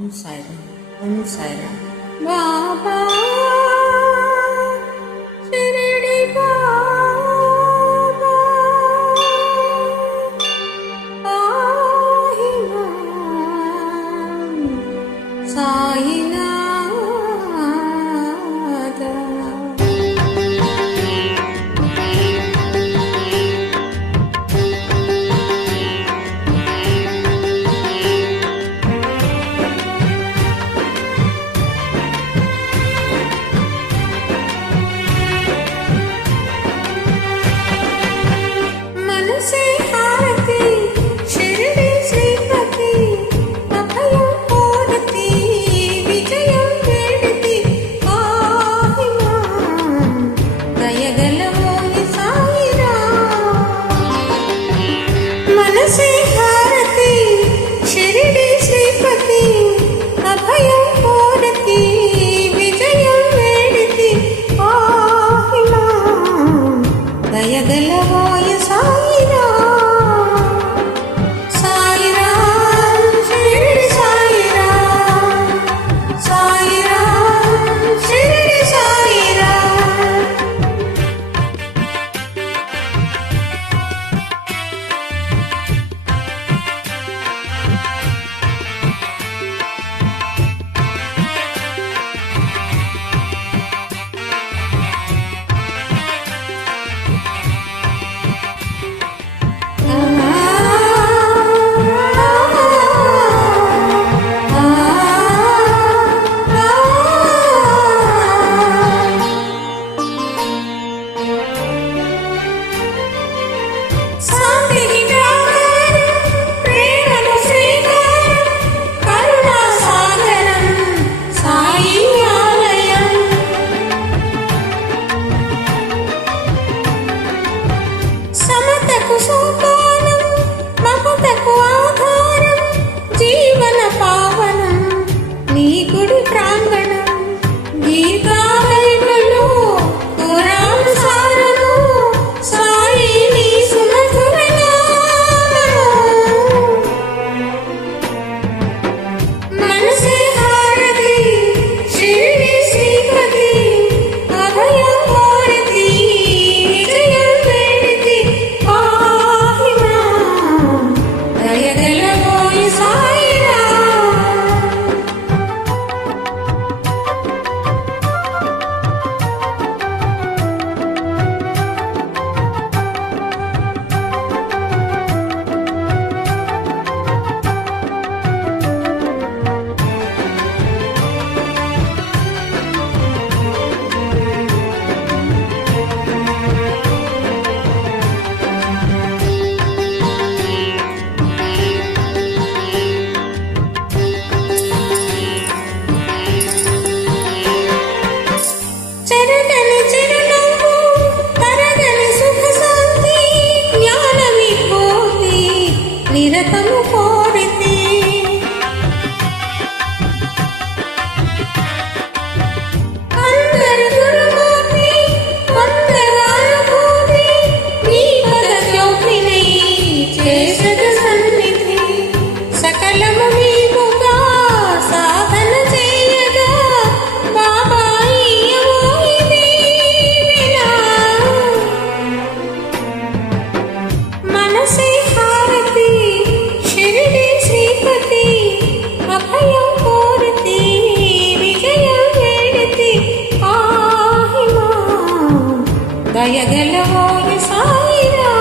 onu sayra, onu sayra. Baba. From the. దయగలవోయి సాయిరా